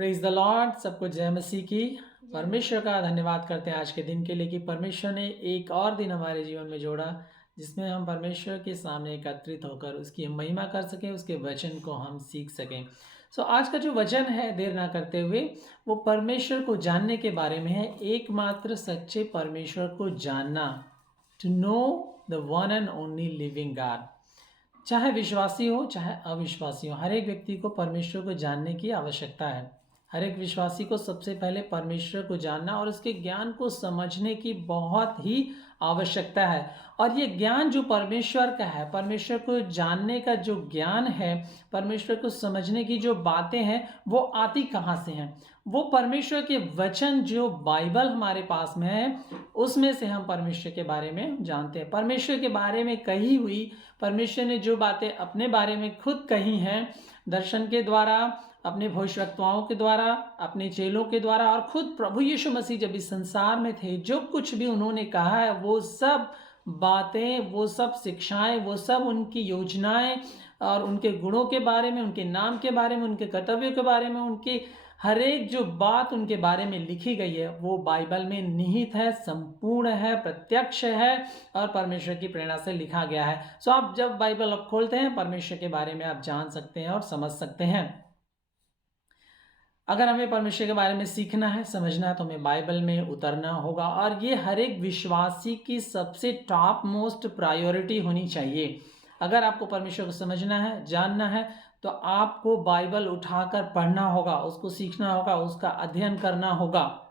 Praise the Lord. सबको जय मसीह की। परमेश्वर का धन्यवाद करते हैं आज के दिन के लिए कि परमेश्वर ने एक और दिन हमारे जीवन में जोड़ा जिसमें हम परमेश्वर के सामने एकत्रित होकर उसकी महिमा कर सकें, उसके वचन को हम सीख सकें। आज का जो वचन है, देर ना करते हुए, वो परमेश्वर को जानने के बारे में है। एकमात्र सच्चे परमेश्वर को जानना, to know the one and only living God. चाहे विश्वासी हो चाहे अविश्वासी हो, हर एक व्यक्ति को परमेश्वर को जानने की आवश्यकता है। हर एक विश्वासी को सबसे पहले परमेश्वर को जानना और उसके ज्ञान को समझने की बहुत ही आवश्यकता है। और ये ज्ञान जो परमेश्वर का है, परमेश्वर को जानने का जो ज्ञान है, परमेश्वर को समझने की जो बातें हैं, वो आती कहाँ से हैं? वो परमेश्वर के वचन जो बाइबल हमारे पास में है, उसमें से हम परमेश्वर के बारे में जानते हैं। परमेश्वर के बारे में कही हुई, परमेश्वर ने जो बातें अपने बारे में खुद कही हैं, दर्शन के द्वारा, अपने भविष्यवक्ताओं के द्वारा, अपने चेलों के द्वारा, और खुद प्रभु यीशु मसीह जब इस संसार में थे, जो कुछ भी उन्होंने कहा है, वो सब बातें, वो सब शिक्षाएं, वो सब उनकी योजनाएं और उनके गुणों के बारे में, उनके नाम के बारे में, उनके कर्तव्यों के बारे में, उनकी हर एक जो बात उनके बारे में लिखी गई है, वो बाइबल में निहित है, संपूर्ण है, प्रत्यक्ष है और परमेश्वर की प्रेरणा से लिखा गया है। आप जब बाइबल आप खोलते हैं, परमेश्वर के बारे में आप जान सकते हैं और समझ सकते हैं। अगर हमें परमेश्वर के बारे में सीखना है, समझना है, तो हमें बाइबल में उतरना होगा। और ये हर एक विश्वासी की सबसे टॉप मोस्ट प्रायोरिटी होनी चाहिए। अगर आपको परमेश्वर को समझना है, जानना है, तो आपको बाइबल उठाकर पढ़ना होगा, उसको सीखना होगा, उसका अध्ययन करना होगा।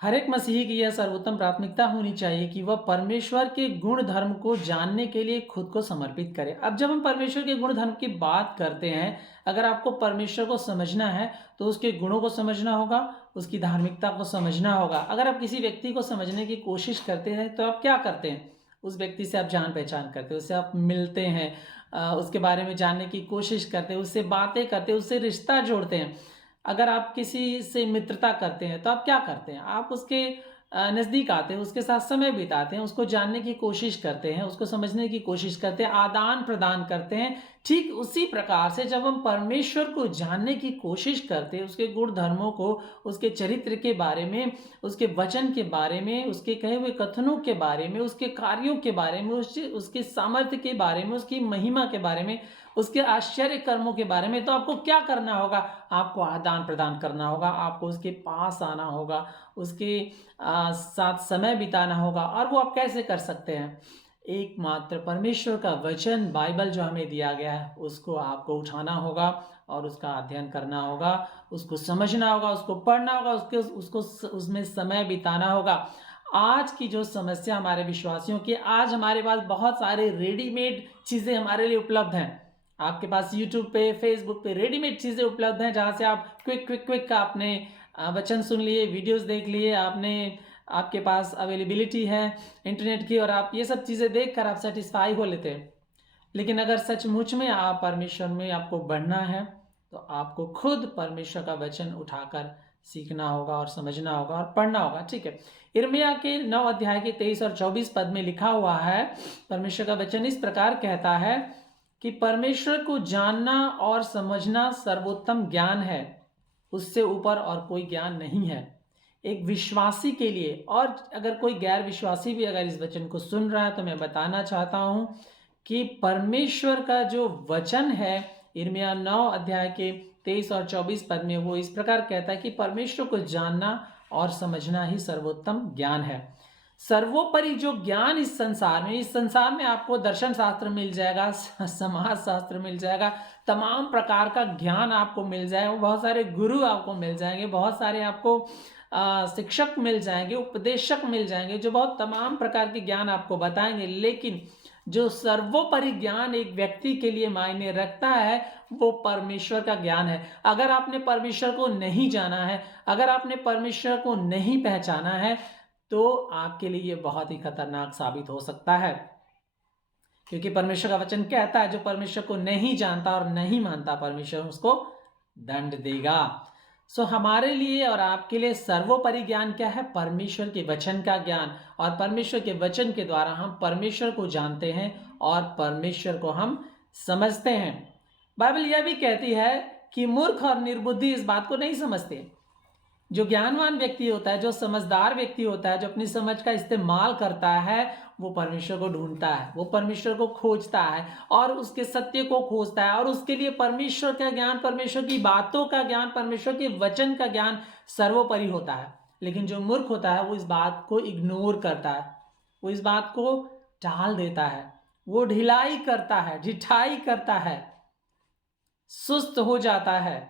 हर एक मसीही की यह सर्वोत्तम प्राथमिकता होनी चाहिए कि वह परमेश्वर के गुण धर्म को जानने के लिए खुद को समर्पित करे। अब जब हम परमेश्वर के गुण धर्म की बात करते हैं, अगर आपको परमेश्वर को समझना है तो उसके गुणों को समझना होगा, उसकी धार्मिकता को समझना होगा। अगर आप किसी व्यक्ति को समझने की कोशिश करते हैं तो आप क्या करते हैं? उस व्यक्ति से आप जान पहचान करते हैं, उससे आप मिलते हैं, उसके बारे में जानने की कोशिश करते हैं, उससे बातें करते हैं, उससे रिश्ता जोड़ते हैं। अगर आप किसी से मित्रता करते हैं तो आप क्या करते हैं? आप उसके नज़दीक आते हैं, उसके साथ समय बिताते हैं, उसको जानने की कोशिश करते हैं, उसको समझने की कोशिश करते हैं, आदान प्रदान करते हैं। ठीक उसी प्रकार से जब हम परमेश्वर को जानने की कोशिश करते हैं, उसके गुण धर्मों को, उसके चरित्र के बारे में, उसके वचन के बारे में, उसके कहे हुए कथनों के बारे में, उसके कार्यों के बारे में, उसके सामर्थ्य के बारे में, उसकी महिमा के बारे में, उसके आश्चर्य कर्मों के बारे में, तो आपको क्या करना होगा? आपको आदान प्रदान करना होगा, आपको उसके पास आना होगा, उसके साथ समय बिताना होगा। और वो आप कैसे कर सकते हैं? एकमात्र परमेश्वर का वचन, बाइबल जो हमें दिया गया है, उसको आपको उठाना होगा और उसका अध्ययन करना होगा, उसको समझना होगा, उसको पढ़ना होगा, उसको उसमें समय बिताना होगा। आज की जो समस्या हमारे विश्वासियों की, आज हमारे पास बहुत सारे रेडीमेड चीज़ें हमारे लिए उपलब्ध हैं। आपके पास यूट्यूब पे, फेसबुक पे रेडीमेड चीज़ें उपलब्ध हैं, जहाँ से आप क्विक आपने वचन सुन लिए, वीडियोस देख लिए, आपके पास अवेलेबिलिटी है इंटरनेट की, और आप ये सब चीज़ें देखकर आप सेटिस्फाई हो लेते हैं। लेकिन अगर सचमुच में आप परमेश्वर में आपको बढ़ना है, तो आपको खुद परमेश्वर का वचन उठाकर सीखना होगा और समझना होगा और पढ़ना होगा। ठीक है, यिर्मयाह के 9 अध्याय के 23 और 24 पद में लिखा हुआ है, परमेश्वर का वचन इस प्रकार कहता है कि परमेश्वर को जानना और समझना सर्वोत्तम ज्ञान है, उससे ऊपर और कोई ज्ञान नहीं है एक विश्वासी के लिए। और अगर कोई गैर विश्वासी भी अगर इस वचन को सुन रहा है, तो मैं बताना चाहता हूं कि परमेश्वर का जो वचन है, यिर्मयाह 9 अध्याय के 23 और 24 पद में, वो इस प्रकार कहता है कि परमेश्वर को जानना और समझना ही सर्वोत्तम ज्ञान है। सर्वोपरि जो ज्ञान इस संसार में आपको दर्शन शास्त्र मिल जाएगा, समाज शास्त्र मिल जाएगा, तमाम प्रकार का ज्ञान आपको मिल जाएगा, बहुत सारे गुरु आपको मिल जाएंगे, बहुत सारे आपको शिक्षक मिल जाएंगे, उपदेशक मिल जाएंगे, जो बहुत तमाम प्रकार के ज्ञान आपको बताएंगे। लेकिन जो सर्वोपरि ज्ञान एक व्यक्ति के लिए मायने रखता है, वो परमेश्वर का ज्ञान है। अगर आपने परमेश्वर को नहीं जाना है, अगर आपने परमेश्वर को नहीं पहचाना है, तो आपके लिए ये बहुत ही खतरनाक साबित हो सकता है। क्योंकि परमेश्वर का वचन कहता है, जो परमेश्वर को नहीं जानता और नहीं मानता, परमेश्वर उसको दंड देगा। हमारे लिए और आपके लिए सर्वोपरि ज्ञान क्या है? परमेश्वर के वचन का ज्ञान। और परमेश्वर के वचन के द्वारा हम परमेश्वर को जानते हैं और परमेश्वर को हम समझते हैं। बाइबल यह भी कहती है कि मूर्ख और निर्बुद्धि इस बात को नहीं समझते। जो ज्ञानवान व्यक्ति होता है, जो समझदार व्यक्ति होता है, जो अपनी समझ का इस्तेमाल करता है, वो परमेश्वर को ढूंढता है, वो परमेश्वर को खोजता है और उसके सत्य को खोजता है और उसके लिए परमेश्वर का ज्ञान, परमेश्वर की बातों का ज्ञान, परमेश्वर के वचन का ज्ञान सर्वोपरि होता है। लेकिन जो मूर्ख होता है वो इस बात को इग्नोर करता है, वो इस बात को टाल देता है, वो ढिलाई करता है, ढिठाई करता है, सुस्त हो जाता है।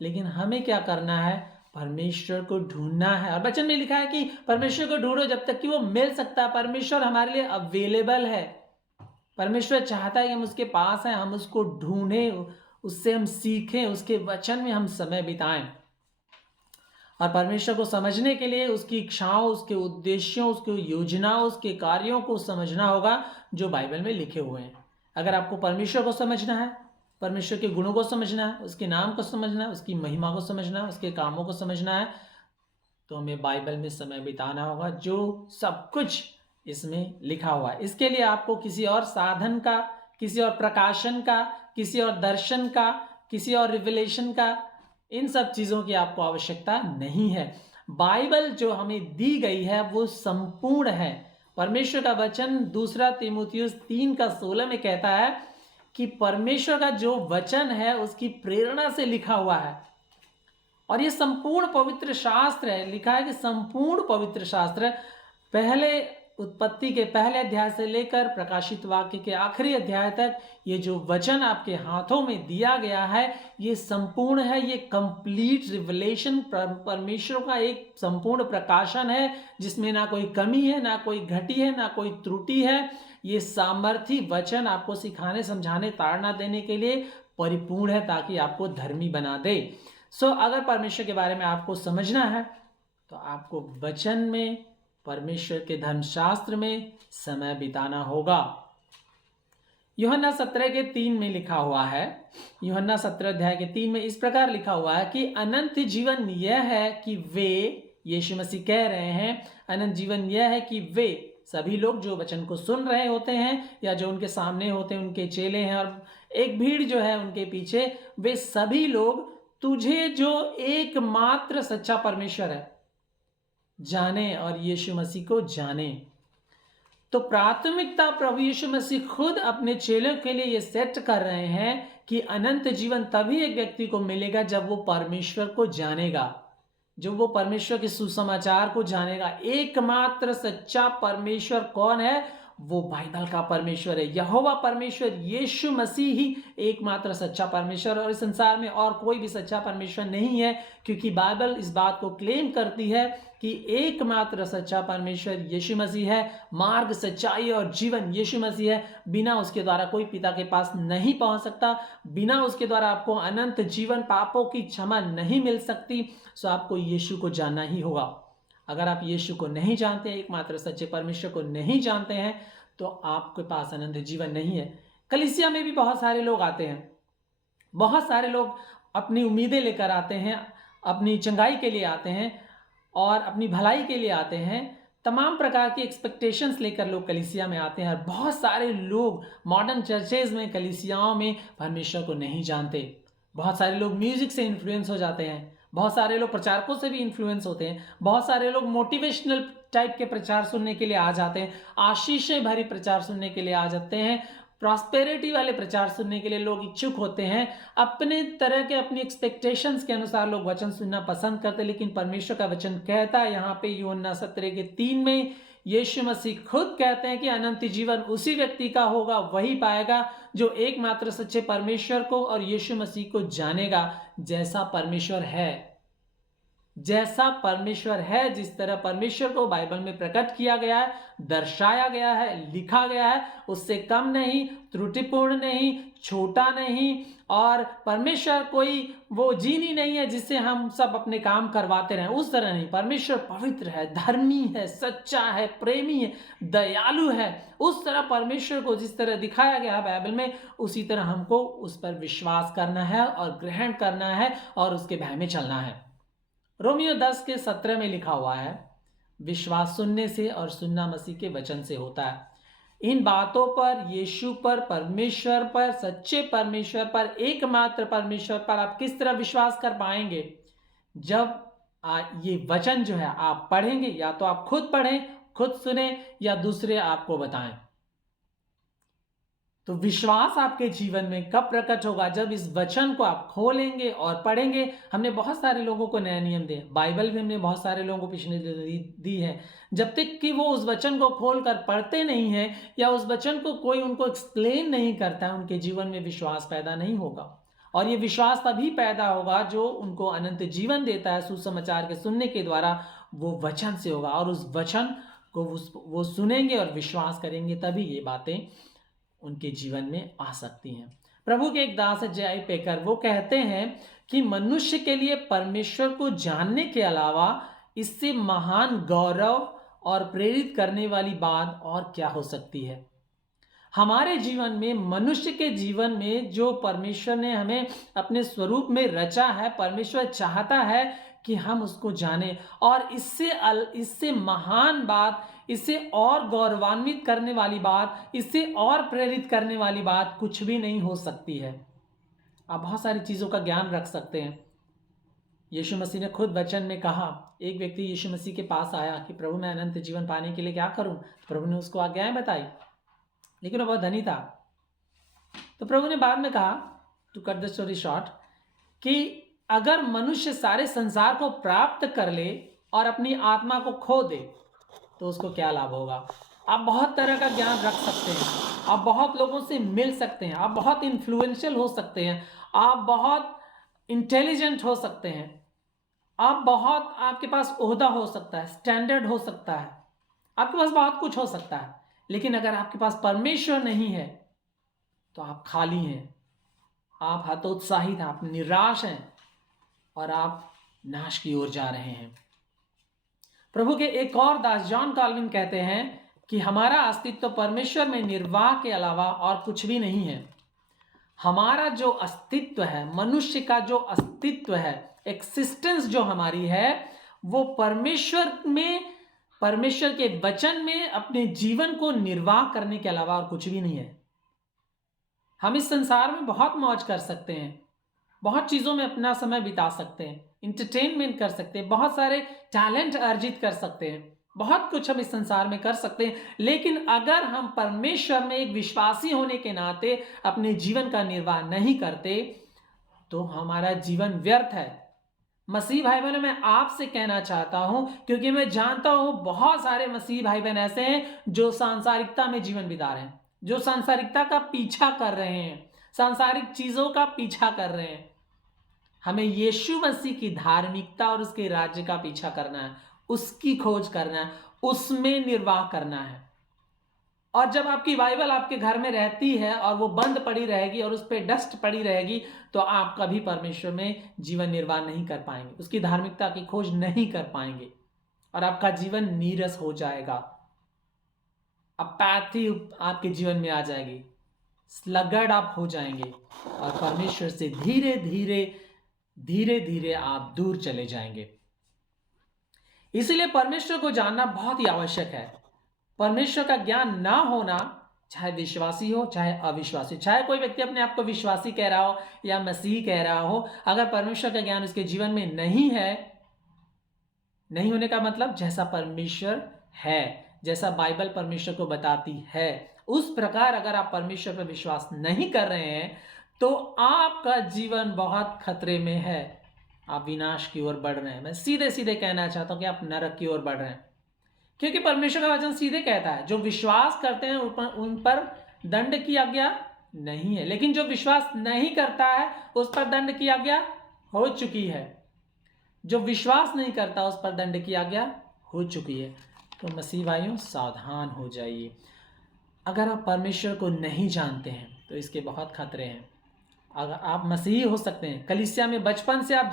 लेकिन हमें क्या करना है? परमेश्वर को ढूंढना है। और वचन में लिखा है कि परमेश्वर को ढूंढो जब तक कि वो मिल सकता है। परमेश्वर हमारे लिए अवेलेबल है। परमेश्वर चाहता है कि हम उसके पास हैं, हम उसको ढूंढें, उससे हम सीखें, उसके वचन में हम समय बिताएं। और परमेश्वर को समझने के लिए उसकी इच्छाओं, उसके उद्देश्यों, उसकी योजनाओं, उसके कार्यों को समझना होगा जो बाइबल में लिखे हुए हैं। अगर आपको परमेश्वर को समझना है, परमेश्वर के गुणों को समझना है, उसके नाम को समझना है, उसकी महिमा को समझना है, उसके कामों को समझना है, तो हमें बाइबल में समय बिताना होगा जो सब कुछ इसमें लिखा हुआ है। इसके लिए आपको किसी और साधन का, किसी और प्रकाशन का, किसी और दर्शन का, किसी और रिविलेशन का, इन सब चीज़ों की आपको आवश्यकता नहीं है। बाइबल जो हमें दी गई है वो संपूर्ण है। परमेश्वर का वचन 2 तीमुथियुस 3:16 में कहता है कि परमेश्वर का जो वचन है उसकी प्रेरणा से लिखा हुआ है और ये संपूर्ण पवित्र शास्त्र है। लिखा है कि संपूर्ण पवित्र शास्त्र पहले उत्पत्ति के पहले अध्याय से लेकर प्रकाशित वाक्य के आखिरी अध्याय तक ये जो वचन आपके हाथों में दिया गया है ये संपूर्ण है। ये कंप्लीट रिवलेशन, परमेश्वर का एक संपूर्ण प्रकाशन है जिसमें ना कोई कमी है, ना कोई घटी है, ना कोई त्रुटि है। ये सामर्थी वचन आपको सिखाने, समझाने, ताड़ना देने के लिए परिपूर्ण है ताकि आपको धर्मी बना दे। अगर परमेश्वर के बारे में आपको समझना है तो आपको वचन में, परमेश्वर के धर्मशास्त्र में समय बिताना होगा। यूहन्ना 17:3 में लिखा हुआ है, यूहन्ना 17:3 में इस प्रकार लिखा हुआ है कि अनंत जीवन यह है कि वे, यीशु मसीह कह रहे हैं, अनंत जीवन यह है कि वे सभी लोग जो वचन को सुन रहे होते हैं या जो उनके सामने होते हैं, उनके चेले हैं और एक भीड़ जो है उनके पीछे, वे सभी लोग तुझे जो एकमात्र सच्चा परमेश्वर है जाने और यीशु मसीह को जाने। तो प्राथमिकता प्रभु यीशु मसीह खुद अपने चेलों के लिए ये सेट कर रहे हैं कि अनंत जीवन तभी एक व्यक्ति को मिलेगा जब वो परमेश्वर को जानेगा, जब वो परमेश्वर के सुसमाचार को जानेगा। एकमात्र सच्चा परमेश्वर कौन है? वो बाइबल का परमेश्वर है, यहोवा परमेश्वर, यीशु मसीह ही एकमात्र सच्चा परमेश्वर। और इस संसार में और कोई भी सच्चा परमेश्वर नहीं है, क्योंकि बाइबल इस बात को क्लेम करती है कि एकमात्र सच्चा परमेश्वर यीशु मसीह है। मार्ग, सच्चाई और जीवन यीशु मसीह है। बिना उसके द्वारा कोई पिता के पास नहीं पहुंच सकता। बिना उसके द्वारा आपको अनंत जीवन, पापों की क्षमा नहीं मिल सकती। सो आपको यीशु को जानना ही होगा। अगर आप यीशु को नहीं जानते, एकमात्र सच्चे परमेश्वर को नहीं जानते हैं, तो आपके पास अनंत जीवन नहीं है। कलीसिया में भी बहुत सारे लोग आते हैं, बहुत सारे लोग अपनी उम्मीदें लेकर आते हैं, अपनी चंगाई के लिए आते हैं और अपनी भलाई के लिए आते हैं। तमाम प्रकार की एक्सपेक्टेशंस लेकर लोग कलीसिया में आते हैं और बहुत सारे लोग मॉडर्न चर्चेज में, कलीसियाओं में परमेश्वर को नहीं जानते। बहुत सारे लोग म्यूजिक से इन्फ्लुएंस हो जाते हैं, बहुत सारे लोग प्रचारकों से भी इन्फ्लुएंस होते हैं, बहुत सारे लोग मोटिवेशनल टाइप के प्रचार सुनने के लिए आ जाते हैं, आशीषें भरी प्रचार सुनने के लिए आ जाते हैं, प्रॉस्पेरिटी वाले प्रचार सुनने के लिए लोग इच्छुक होते हैं। अपने तरह के, अपनी एक्सपेक्टेशंस के अनुसार लोग वचन सुनना पसंद करते हैं। लेकिन परमेश्वर का वचन कहता है यहाँ पे यूहन्ना 17:3 में, यीशु मसीह खुद कहते हैं कि अनंत जीवन उसी व्यक्ति का होगा, वही पाएगा जो एकमात्र सच्चे परमेश्वर को और यीशु मसीह को जानेगा जैसा परमेश्वर है। जैसा परमेश्वर है, जिस तरह परमेश्वर को बाइबल में प्रकट किया गया है, दर्शाया गया है, लिखा गया है, उससे कम नहीं, त्रुटिपूर्ण नहीं, छोटा नहीं। और परमेश्वर कोई वो जीनी नहीं है जिससे हम सब अपने काम करवाते रहें, उस तरह नहीं। परमेश्वर पवित्र है, धर्मी है, सच्चा है, प्रेमी है, दयालु है। उस तरह परमेश्वर को जिस तरह दिखाया गया है बाइबल में, उसी तरह हमको उस पर विश्वास करना है और ग्रहण करना है और उसके भय में चलना है। रोमियो 10:17 में लिखा हुआ है, विश्वास सुनने से और सुनना मसीह के वचन से होता है। इन बातों पर, यीशु पर, परमेश्वर पर, सच्चे परमेश्वर पर, एकमात्र परमेश्वर पर आप किस तरह विश्वास कर पाएंगे? जब ये वचन जो है आप पढ़ेंगे, या तो आप खुद पढ़ें, खुद सुने, या दूसरे आपको बताएं। तो विश्वास आपके जीवन में कब प्रकट होगा? जब इस वचन को आप खोलेंगे और पढ़ेंगे। हमने बहुत सारे लोगों को नए नियम दिए, बाइबल भी हमने बहुत सारे लोगों को पिछले दी है। जब तक कि वो उस वचन को खोलकर पढ़ते नहीं है, या उस वचन को कोई उनको एक्सप्लेन नहीं करता है, उनके जीवन में विश्वास पैदा नहीं होगा। और ये विश्वास तभी पैदा होगा जो उनको अनंत जीवन देता है, सुसमाचार के सुनने के द्वारा, वो वचन से होगा। और उस वचन को वो सुनेंगे और विश्वास करेंगे, तभी ये बातें उनके जीवन में आ सकती हैं। प्रभु के एक दास है J.I. पेकर, वो कहते हैं कि मनुष्य के लिए परमेश्वर को जानने के अलावा इससे महान गौरव और प्रेरित करने वाली बात और क्या हो सकती है। हमारे जीवन में, मनुष्य के जीवन में जो परमेश्वर ने हमें अपने स्वरूप में रचा है, परमेश्वर चाहता है कि हम उसको जानें। और इससे महान बात, इससे और गौरवान्वित करने वाली बात, इससे और प्रेरित करने वाली बात कुछ भी नहीं हो सकती है। आप बहुत सारी चीज़ों का ज्ञान रख सकते हैं। यीशु मसीह ने खुद वचन में कहा, एक व्यक्ति यीशु मसीह के पास आया कि प्रभु मैं अनंत जीवन पाने के लिए क्या करूं? प्रभु ने उसको आज्ञाएं बताई, लेकिन वो बहुत धनी था। तो प्रभु ने बाद में कहा, to cut the story short, कि अगर मनुष्य सारे संसार को प्राप्त कर ले और अपनी आत्मा को खो दे तो उसको क्या लाभ होगा। आप बहुत तरह का ज्ञान रख सकते हैं, आप बहुत लोगों से मिल सकते हैं, आप बहुत इन्फ्लुएंशियल हो सकते हैं, आप बहुत इंटेलिजेंट हो सकते हैं, आपके पास ओहदा हो सकता है, स्टैंडर्ड हो सकता है, आपके पास बहुत कुछ हो सकता है। लेकिन अगर आपके पास परमेश्वर नहीं है तो आप खाली हैं, आप हतोत्साहित हैं, आप निराश हैं और आप नाश की ओर जा रहे हैं। प्रभु के एक और दास जॉन काल्विन कहते हैं कि हमारा अस्तित्व परमेश्वर में निर्वाह के अलावा और कुछ भी नहीं है। हमारा जो अस्तित्व है, मनुष्य का जो अस्तित्व है, एक्सिस्टेंस जो हमारी है, वो परमेश्वर में, परमेश्वर के वचन में अपने जीवन को निर्वाह करने के अलावा और कुछ भी नहीं है। हम इस संसार में बहुत मौज कर सकते हैं, बहुत चीज़ों में अपना समय बिता सकते हैं, इंटरटेनमेंट कर सकते हैं, बहुत सारे टैलेंट अर्जित कर सकते हैं, बहुत कुछ हम इस संसार में कर सकते हैं। लेकिन अगर हम परमेश्वर में एक विश्वासी होने के नाते अपने जीवन का निर्वाह नहीं करते तो हमारा जीवन व्यर्थ है। मसीह भाई बहनों, मैं आपसे कहना चाहता हूं, क्योंकि मैं जानता हूं बहुत सारे मसीह भाई बहन ऐसे हैं जो सांसारिकता में जीवन बिता रहे हैं, जो सांसारिकता का पीछा कर रहे हैं, सांसारिक चीजों का पीछा कर रहे हैं। हमें यीशु मसीह की धार्मिकता और उसके राज्य का पीछा करना है, उसकी खोज करना है, उसमें निर्वाह करना है। और जब आपकी बाइबल आपके घर में रहती है और वो बंद पड़ी रहेगी और उस पर डस्ट पड़ी रहेगी, तो आप कभी परमेश्वर में जीवन निर्वाह नहीं कर पाएंगे, उसकी धार्मिकता की खोज नहीं कर पाएंगे और आपका जीवन नीरस हो जाएगा। अपैथी आपके जीवन में आ जाएगी, स्लगर्ड आप हो जाएंगे और परमेश्वर से धीरे धीरे धीरे धीरे आप दूर चले जाएंगे। इसलिए परमेश्वर को जानना बहुत ही आवश्यक है। परमेश्वर का ज्ञान ना होना, चाहे विश्वासी हो चाहे अविश्वासी, चाहे कोई व्यक्ति अपने आप को विश्वासी कह रहा हो या मसीही कह रहा हो, अगर परमेश्वर का ज्ञान उसके जीवन में नहीं है, नहीं होने का मतलब जैसा परमेश्वर है, जैसा बाइबल परमेश्वर को बताती है, उस प्रकार अगर आप परमेश्वर पर विश्वास नहीं कर रहे हैं तो आपका जीवन बहुत खतरे में है, आप विनाश की ओर बढ़ रहे हैं। मैं सीधे सीधे कहना चाहता हूं कि आप नरक की ओर बढ़ रहे हैं, क्योंकि परमेश्वर का वचन सीधे कहता है जो विश्वास करते हैं उन पर दंड की आज्ञा नहीं है, लेकिन जो विश्वास नहीं करता है उस पर दंड की आज्ञा हो चुकी है। जो विश्वास नहीं करता उस पर दंड की आज्ञा हो चुकी है। तो मसीह भाइयों, सावधान हो जाइए। अगर आप परमेश्वर को नहीं जानते हैं तो इसके बहुत खतरे हैं। अगर आप मसीही हो सकते हैं, कलीसिया में बचपन से आप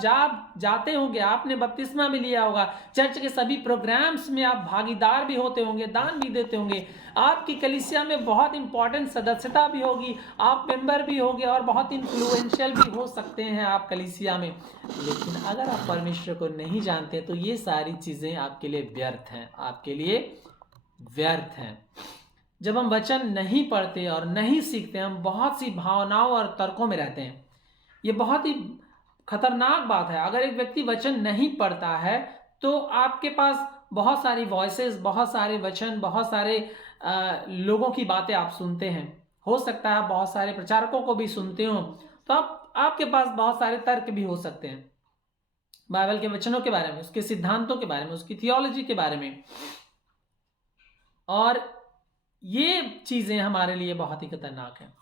जाते होंगे, आपने बपतिस्मा भी लिया होगा, चर्च के सभी प्रोग्राम्स में आप भागीदार भी होते होंगे, दान भी देते होंगे, आपकी कलीसिया में बहुत इंपॉर्टेंट सदस्यता भी होगी, आप मेंबर भी होंगे और बहुत इन्फ्लुएंशियल भी हो सकते हैं आप कलीसिया में। लेकिन अगर आप परमेश्वर को नहीं जानते तो ये सारी चीज़ें आपके लिए व्यर्थ हैं, आपके लिए व्यर्थ हैं। जब हम वचन नहीं पढ़ते और नहीं सीखते, हम बहुत सी भावनाओं और तर्कों में रहते हैं। ये बहुत ही खतरनाक बात है। अगर एक व्यक्ति वचन नहीं पढ़ता है तो आपके पास बहुत सारी वॉइसेस, बहुत सारे वचन, बहुत सारे लोगों की बातें आप सुनते हैं। हो सकता है आप बहुत सारे प्रचारकों को भी सुनते हो, तो आपके पास बहुत सारे तर्क भी हो सकते हैं बाइबल के वचनों के बारे में, उसके सिद्धांतों के बारे में, उसकी थियोलॉजी के बारे में। और ये चीजें हमारे लिए बहुत ही खतरनाक हैं।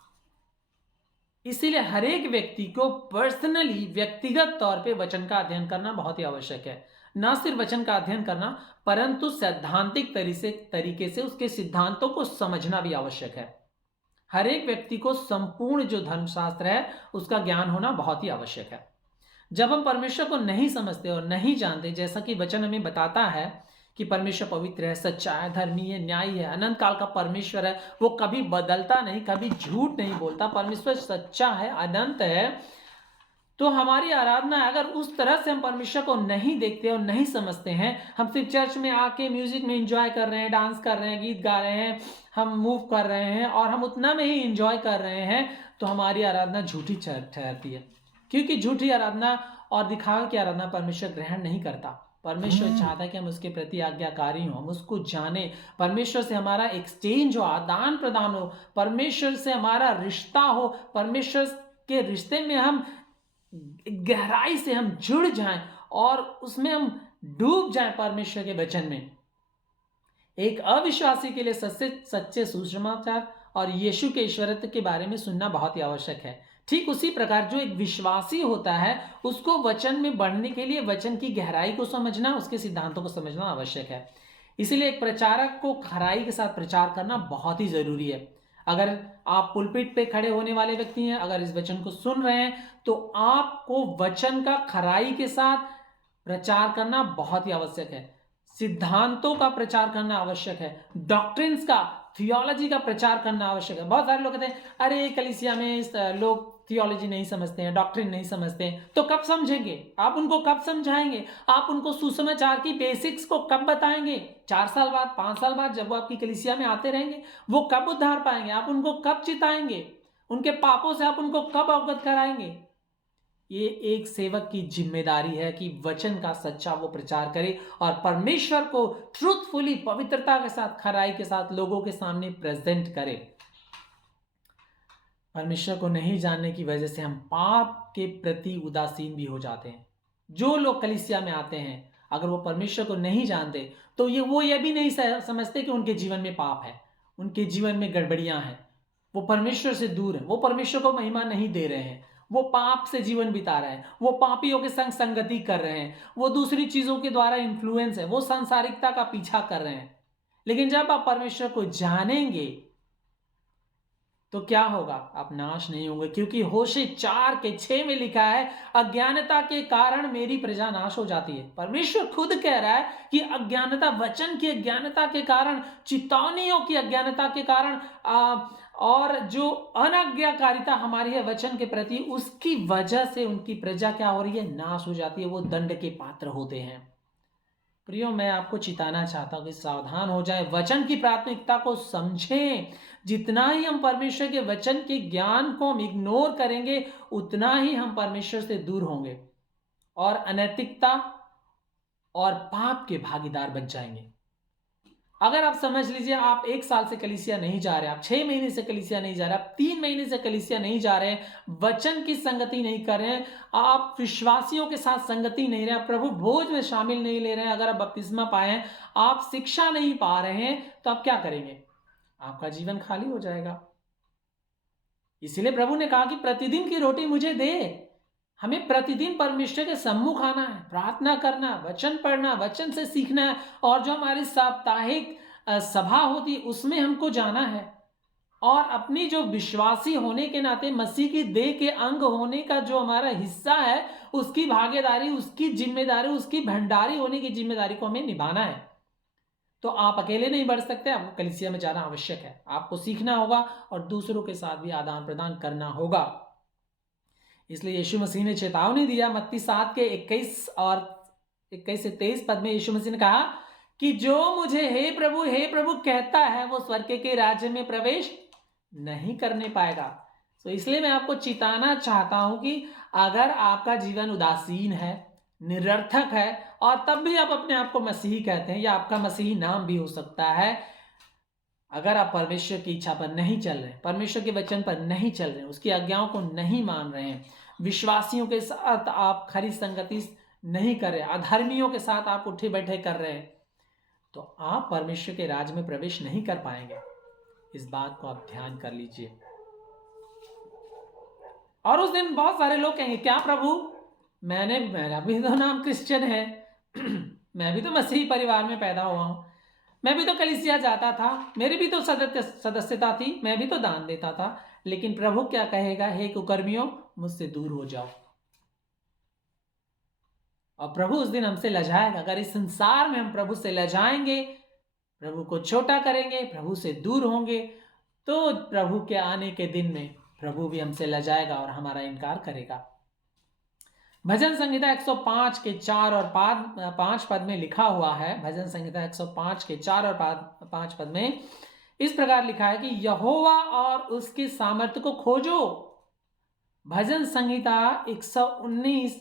इसीलिए हर एक व्यक्ति को पर्सनली, व्यक्तिगत तौर पे वचन का अध्ययन करना बहुत ही आवश्यक है। ना सिर्फ वचन का अध्ययन करना, परंतु सैद्धांतिक तरीके से उसके सिद्धांतों को समझना भी आवश्यक है। हर एक व्यक्ति को संपूर्ण जो धर्मशास्त्र है उसका ज्ञान होना बहुत ही आवश्यक है। जब हम परमेश्वर को नहीं समझते और नहीं जानते, जैसा कि वचन हमें बताता है कि परमेश्वर पवित्र है, सच्चा है, धर्मी है, न्यायी है, अनंत काल का परमेश्वर है, वो कभी बदलता नहीं, कभी झूठ नहीं बोलता, परमेश्वर सच्चा है, अनंत है, तो हमारी आराधना, अगर उस तरह से हम परमेश्वर को नहीं देखते और नहीं समझते हैं, हम सिर्फ चर्च में आके म्यूजिक में एंजॉय कर रहे हैं, डांस कर रहे हैं, गीत गा रहे हैं, हम मूव कर रहे हैं और हम उतना में ही एंजॉय कर रहे हैं, तो हमारी आराधना झूठी ठहरती है। क्योंकि झूठी आराधना और दिखावे की आराधना परमेश्वर ग्रहण नहीं करता। परमेश्वर चाहता है कि हम उसके प्रति आज्ञाकारी हों, हम उसको जाने, परमेश्वर से हमारा एक्सचेंज हो, आदान प्रदान हो, परमेश्वर से हमारा रिश्ता हो, परमेश्वर के रिश्ते में हम गहराई से हम जुड़ जाएं और उसमें हम डूब जाएं परमेश्वर के वचन में। एक अविश्वासी के लिए सच्चे सुसमाचार और यीशु के ईश्वरत्व के बारे में सुनना बहुत ही आवश्यक है। ठीक उसी प्रकार जो एक विश्वासी होता है, उसको वचन में बढ़ने के लिए वचन की गहराई को समझना, उसके सिद्धांतों को समझना आवश्यक है। इसीलिए एक प्रचारक को खराई के साथ प्रचार करना बहुत ही जरूरी है। अगर आप पुलपिट पे खड़े होने वाले व्यक्ति हैं, अगर इस वचन को सुन रहे हैं, तो आपको वचन का खराई के साथ प्रचार करना बहुत ही आवश्यक है। सिद्धांतों का प्रचार करना आवश्यक है, डॉक्ट्रिन्स का, थियोलॉजी का प्रचार करना आवश्यक है। बहुत सारे लोग कहते हैं अरे कलीसिया में लोग थियोलॉजी नहीं समझते हैं, डॉक्ट्रिन नहीं समझते हैं। तो कब समझेंगे आप? उनको कब समझाएंगे आप? उनको सुसमाचार की बेसिक्स को कब बताएंगे? 4 साल बाद, 5 साल बाद, जब वो आपकी कलीसिया में आते रहेंगे, वो कब उद्धार पाएंगे? आप उनको कब चिताएंगे? उनके पापों से आप उनको कब अवगत कराएंगे? ये एक सेवक की जिम्मेदारी है कि वचन का सच्चा वो प्रचार करे और परमेश्वर को ट्रूथफुली, पवित्रता के साथ, खराई के साथ लोगों के सामने प्रेजेंट करे। परमेश्वर को नहीं जानने की वजह से हम पाप के प्रति उदासीन भी हो जाते हैं। जो लोग कलीसिया में आते हैं, अगर वो परमेश्वर को नहीं जानते तो वो ये भी नहीं समझते कि उनके जीवन में पाप है, उनके जीवन में गड़बड़ियां हैं, वो परमेश्वर से दूर है, वो परमेश्वर को महिमा नहीं दे रहे हैं, वो पाप से जीवन बिता रहे हैं, वो पापियों के संग संगति कर रहे हैं, वो दूसरी चीजों के द्वारा इन्फ्लुएंस है, वो सांसारिकता का पीछा कर रहे हैं। लेकिन जब आप परमेश्वर को जानेंगे तो क्या होगा? आप नाश नहीं होंगे, क्योंकि होशे 4:6 में लिखा है, अज्ञानता के कारण मेरी प्रजा नाश हो जाती है। परमेश्वर खुद कह रहा है कि अज्ञानता, वचन की अज्ञानता के कारण, चितौनियों की अज्ञानता के कारण, और जो अनाज्ञाकारिता हमारी है वचन के प्रति, उसकी वजह से उनकी प्रजा क्या हो रही है? नाश हो जाती है, वो दंड के पात्र होते हैं। प्रियो, मैं आपको चिताना चाहता हूं कि सावधान हो जाए, वचन की प्राथमिकता को समझें। जितना ही हम परमेश्वर के वचन के ज्ञान को हम इग्नोर करेंगे, उतना ही हम परमेश्वर से दूर होंगे और अनैतिकता और पाप के भागीदार बन जाएंगे। अगर आप समझ लीजिए, आप 1 साल से कलीसिया नहीं जा रहे, आप 6 महीने से कलीसिया नहीं जा रहे, आप 3 महीने से कलीसिया नहीं जा रहे हैं, वचन की संगति नहीं कर रहे हैं, आप विश्वासियों के साथ संगति नहीं रहे, आप प्रभु भोज में शामिल नहीं ले रहे हैं, अगर आप बपतिस्मा पाए हैं, आप शिक्षा नहीं पा रहे हैं, तो आप क्या करेंगे? आपका जीवन खाली हो जाएगा। इसलिए प्रभु ने कहा कि प्रतिदिन की रोटी मुझे दे। हमें प्रतिदिन परमेश्वर के सम्मुख आना है, प्रार्थना करना, वचन पढ़ना, वचन से सीखना है, और जो हमारी साप्ताहिक सभा होती उसमें हमको जाना है, और अपनी जो विश्वासी होने के नाते मसीह की देह के अंग होने का जो हमारा हिस्सा है, उसकी भागीदारी, उसकी जिम्मेदारी, उसकी भंडारी होने की जिम्मेदारी को हमें निभाना है। तो आप अकेले नहीं बढ़ सकते, आपको कलीसिया में जाना आवश्यक है, आपको सीखना होगा और दूसरों के साथ भी आदान प्रदान करना होगा। इसलिए यीशु मसीह ने चेतावनी दिया, मत्ती 7 के 21 और 21 से 23 पद में यीशु मसीह ने कहा कि जो मुझे हे प्रभु कहता है वो स्वर्ग के राज्य में प्रवेश नहीं करने पाएगा। तो इसलिए मैं आपको चिताना चाहता हूं कि अगर आपका जीवन उदासीन है, निरर्थक है, और तब भी आप अपने आप को मसीही कहते हैं, या आपका मसीही नाम भी हो सकता है, अगर आप परमेश्वर की इच्छा पर नहीं चल रहे, परमेश्वर के वचन पर नहीं चल रहे, उसकी आज्ञाओं को नहीं मान रहे हैं, विश्वासियों के साथ आप खरी संगति नहीं कर रहे, अधर्मियों के साथ आप उठे बैठे कर रहे हैं, तो आप परमेश्वर के राज्य में प्रवेश नहीं कर पाएंगे। इस बात को आप ध्यान कर लीजिए। और उस दिन बहुत सारे लोग कहेंगे, क्या प्रभु, मेरा भी तो नाम क्रिश्चियन है, मैं भी तो मसीही परिवार में पैदा हुआ हूं, मैं भी तो कलीसिया जाता था, मेरी भी तो सदस्यता थी, मैं भी तो दान देता था, लेकिन प्रभु क्या कहेगा, हे कुकर्मियों, मुझसे दूर हो जाओ। और प्रभु उस दिन हमसे लजाएगा। अगर इस संसार में हम प्रभु से लजाएंगे, प्रभु को छोटा करेंगे, प्रभु से दूर होंगे, तो प्रभु के आने के दिन में प्रभु भी हमसे लजाएगा और हमारा इनकार करेगा। भजन संहिता 105 के 4 और 5 पद में लिखा हुआ है, भजन संहिता 105 के 4 और 5 पद में इस प्रकार लिखा है कि यहोवा और उसकी सामर्थ्य को खोजो। भजन संहिता 119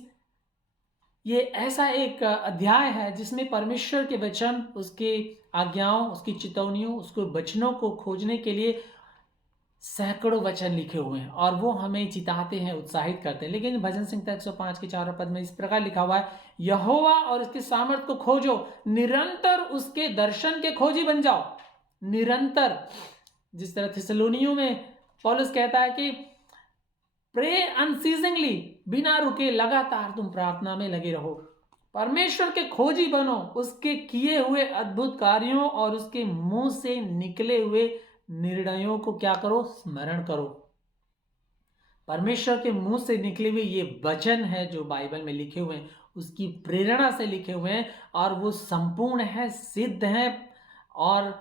ये ऐसा एक अध्याय है जिसमें परमेश्वर के वचन, उसके आज्ञाओं, उसकी चेतावनियों, उसके वचनों को खोजने के लिए सैकड़ों वचन लिखे हुए हैं, और वो हमें चिताते हैं, उत्साहित करते हैं। लेकिन भजन संहिता 105 के 4 पद में इस प्रकार लिखा हुआ है, यहोवा और उसके सामर्थ्य को खोजो, निरंतर उसके दर्शन के खोजी बन जाओ। निरंतर, जिस तरह थिस्सलुनियों में पौलुस कहता है कि प्रे अनसीजिंगली, बिना रुके लगातार तुम प्रार्थना में लगे रहो, परमेश्वर के खोजी बनो, उसके किए हुए अद्भुत कार्यों और उसके मुंह से निकले हुए निर्णयों को क्या करो, स्मरण करो। परमेश्वर के मुंह से निकले हुए ये वचन है जो बाइबल में लिखे हुए हैं, उसकी प्रेरणा से लिखे हुए हैं, और वो संपूर्ण है, सिद्ध है और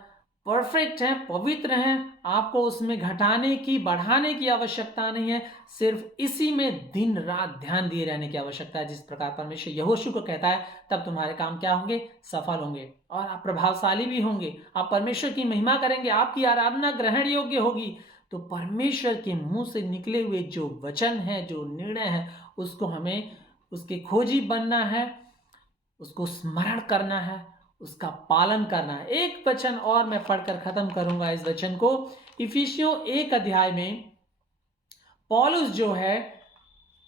परफेक्ट है, पवित्र हैं। आपको उसमें घटाने की, बढ़ाने की आवश्यकता नहीं है, सिर्फ इसी में दिन रात ध्यान दिए रहने की आवश्यकता है। जिस प्रकार परमेश्वर यहोशू को कहता है, तब तुम्हारे काम क्या होंगे, सफल होंगे, और आप प्रभावशाली भी होंगे, आप परमेश्वर की महिमा करेंगे, आपकी आराधना ग्रहण योग्य होगी। तो परमेश्वर के मुंह से निकले हुए जो वचन है, जो निर्णय है, उसको हमें उसके खोजी बनना है, उसको स्मरण करना है, उसका पालन करना है। एक वचन और मैं पढ़कर खत्म करूंगा इस वचन को। इफिसियों 1 अध्याय में पौलुस जो है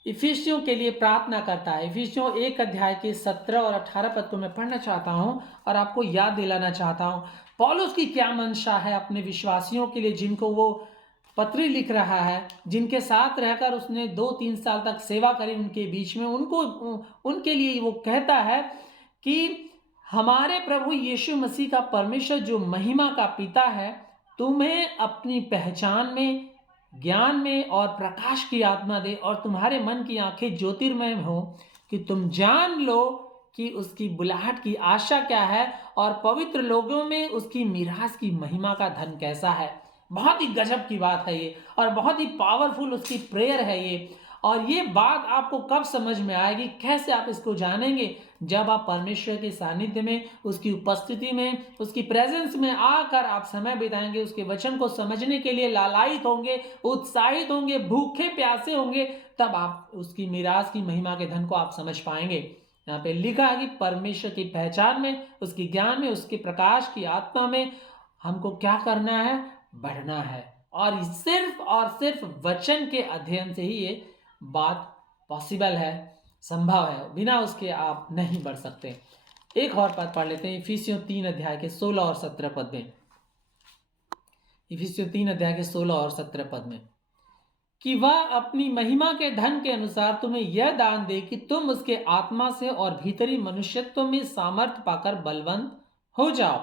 इफिसियों के लिए प्रार्थना करता है। इफिसियों 1 अध्याय के 17 और 18 पद को मैं पढ़ना चाहता हूं और आपको याद दिलाना चाहता हूं पौलुस की क्या मंशा है अपने विश्वासियों के लिए, जिनको वो पत्री लिख रहा है, जिनके साथ रहकर उसने 2-3 साल तक सेवा करी उनके बीच में, उनके लिए वो कहता है कि हमारे प्रभु यीशु मसीह का परमेश्वर जो महिमा का पिता है, तुम्हें अपनी पहचान में, ज्ञान में और प्रकाश की आत्मा दे, और तुम्हारे मन की आंखें ज्योतिर्मय हो, कि तुम जान लो कि उसकी बुलाहट की आशा क्या है, और पवित्र लोगों में उसकी मिरास की महिमा का धन कैसा है। बहुत ही गजब की बात है ये, और बहुत ही पावरफुल उसकी प्रेयर है ये। और ये बात आपको कब समझ में आएगी, कैसे आप इसको जानेंगे, जब आप परमेश्वर के सानिध्य में, उसकी उपस्थिति में, उसकी प्रेजेंस में आकर आप समय बिताएंगे, उसके वचन को समझने के लिए लालायित होंगे, उत्साहित होंगे, भूखे प्यासे होंगे, तब आप उसकी मिरास की महिमा के धन को आप समझ पाएंगे। यहाँ पे लिखा है कि परमेश्वर की पहचान में, उसकी ज्ञान में, उसके प्रकाश की आत्मा में हमको क्या करना है, बढ़ना है। और सिर्फ वचन के अध्ययन से ही ये बात पॉसिबल है, संभव है, बिना उसके आप नहीं बढ़ सकते। एक और पद पढ़ लेते हैं, इफिसियों 3 अध्याय के 16 और 17 पद में। इफिसियों 3 अध्याय के 16 और 17 पद में, कि वह अपनी महिमा के धन के अनुसार तुम्हें यह दान दे कि तुम उसके आत्मा से और भीतरी मनुष्यत्व में सामर्थ्य पाकर बलवंत हो जाओ,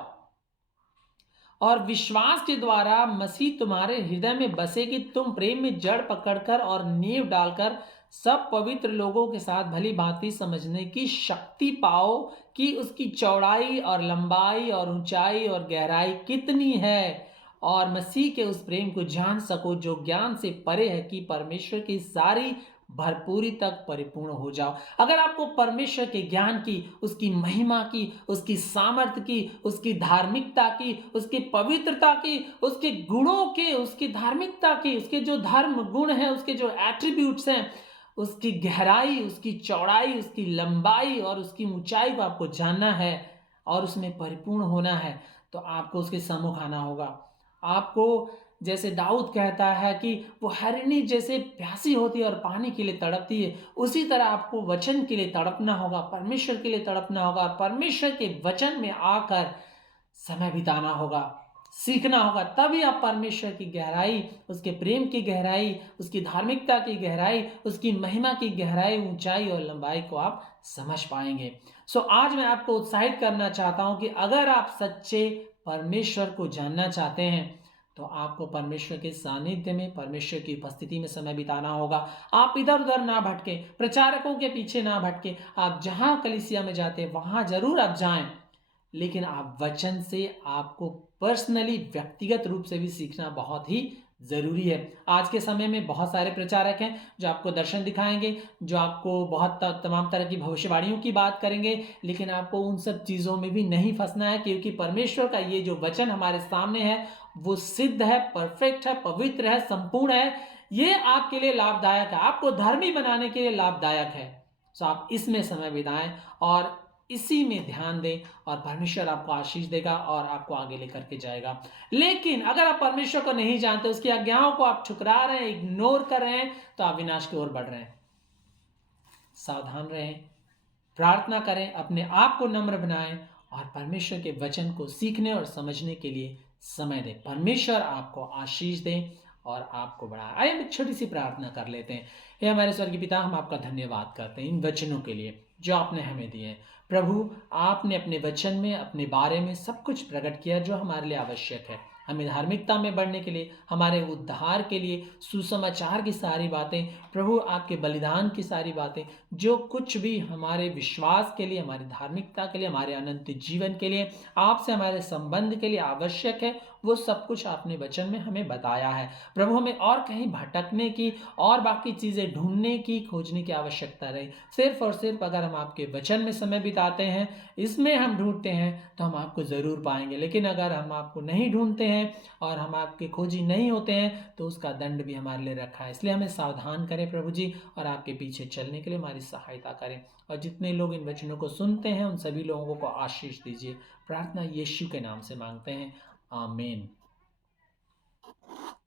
और विश्वास के द्वारा मसीह तुम्हारे हृदय में बसे, कि तुम प्रेम में जड़ पकड़कर और नींव डालकर सब पवित्र लोगों के साथ भली भांति समझने की शक्ति पाओ कि उसकी चौड़ाई और लंबाई और ऊंचाई और गहराई कितनी है, और मसीह के उस प्रेम को जान सको जो ज्ञान से परे है, कि परमेश्वर की सारी भरपूरी तक परिपूर्ण हो जाओ। अगर आपको परमेश्वर के ज्ञान की, उसकी महिमा की, उसकी सामर्थ्य की, उसकी धार्मिकता की, उसकी पवित्रता की, उसके गुणों के, उसकी धार्मिकता की, उसके जो धर्म गुण हैं, उसके जो एट्रीब्यूट्स हैं, उसकी गहराई, उसकी चौड़ाई, उसकी लंबाई और उसकी ऊंचाई को आपको जानना है और उसमें परिपूर्ण होना है, तो आपको उसके सम्मुख आना होगा। आपको, जैसे दाऊद कहता है कि वो हरिणी जैसे प्यासी होती है और पानी के लिए तड़पती है, उसी तरह आपको वचन के लिए तड़पना होगा, परमेश्वर के लिए तड़पना होगा और परमेश्वर के वचन में आकर समय बिताना होगा, सीखना होगा। तभी आप परमेश्वर की गहराई, उसके प्रेम की गहराई, उसकी धार्मिकता की गहराई, उसकी महिमा की गहराई, ऊंचाई और लंबाई को आप समझ पाएंगे। आज मैं आपको उत्साहित करना चाहता हूं कि अगर आप सच्चे परमेश्वर को जानना चाहते हैं तो आपको परमेश्वर के सानिध्य में, परमेश्वर की उपस्थिति में समय बिताना होगा। आप इधर उधर ना भटके, प्रचारकों के पीछे ना भटके। आप जहां कलीसिया में जाते हैं वहां जरूर आप जाएं, लेकिन आप वचन से आपको पर्सनली, व्यक्तिगत रूप से भी सीखना बहुत ही जरूरी है। आज के समय में बहुत सारे प्रचारक हैं जो आपको दर्शन दिखाएंगे, जो आपको बहुत तमाम तरह की भविष्यवाणियों की बात करेंगे, लेकिन आपको उन सब चीज़ों में भी नहीं फंसना है, क्योंकि परमेश्वर का ये जो वचन हमारे सामने है वो सिद्ध है, परफेक्ट है, पवित्र है, संपूर्ण है। ये आपके लिए लाभदायक है, आपको धर्मी बनाने के लिए लाभदायक है। आप इसमें समय बिताएं और इसी में ध्यान दें और परमेश्वर आपको आशीष देगा और आपको आगे लेकर के जाएगा। लेकिन अगर आप परमेश्वर को नहीं जानते, उसकी आज्ञाओं को आप ठुकरा रहे हैं, इग्नोर कर रहे हैं, तो आप विनाश की ओर बढ़ रहे हैं। सावधान रहें, प्रार्थना करें, अपने आप को नम्र बनाएं और परमेश्वर के वचन को सीखने और समझने के लिए समय दें। परमेश्वर आपको आशीष दें और आपको बढ़ाए। आइए एक छोटी सी प्रार्थना कर लेते हैं। हे हमारे स्वर्गीय पिता, हम आपका धन्यवाद करते हैं इन वचनों के लिए जो आपने हमें दिए हैं। प्रभु, आपने अपने वचन में अपने बारे में सब कुछ प्रकट किया जो हमारे लिए आवश्यक है। हमें धार्मिकता में बढ़ने के लिए, हमारे उद्धार के लिए, सुसमाचार की सारी बातें, प्रभु आपके बलिदान की सारी बातें, जो कुछ भी हमारे विश्वास के लिए, हमारी धार्मिकता के लिए, हमारे अनंत जीवन के लिए, आपसे हमारे संबंध के लिए आवश्यक है, वो सब कुछ आपने वचन में हमें बताया है। प्रभु, हमें और कहीं भटकने की और बाकी चीज़ें ढूंढने की, खोजने की आवश्यकता रही। सिर्फ और सिर्फ अगर हम आपके वचन में समय बिताते हैं, इसमें हम ढूंढते हैं, तो हम आपको ज़रूर पाएंगे। लेकिन अगर हम आपको नहीं ढूंढते हैं और हम आपके खोजी नहीं होते हैं, तो उसका दंड भी हमारे लिए रखा है। इसलिए हमें सावधान करें प्रभु जी, और आपके पीछे चलने के लिए हमारी सहायता करें। और जितने लोग इन वचनों को सुनते हैं उन सभी लोगों को आशीष दीजिए। प्रार्थना यीशु के नाम से मांगते हैं, आमीन।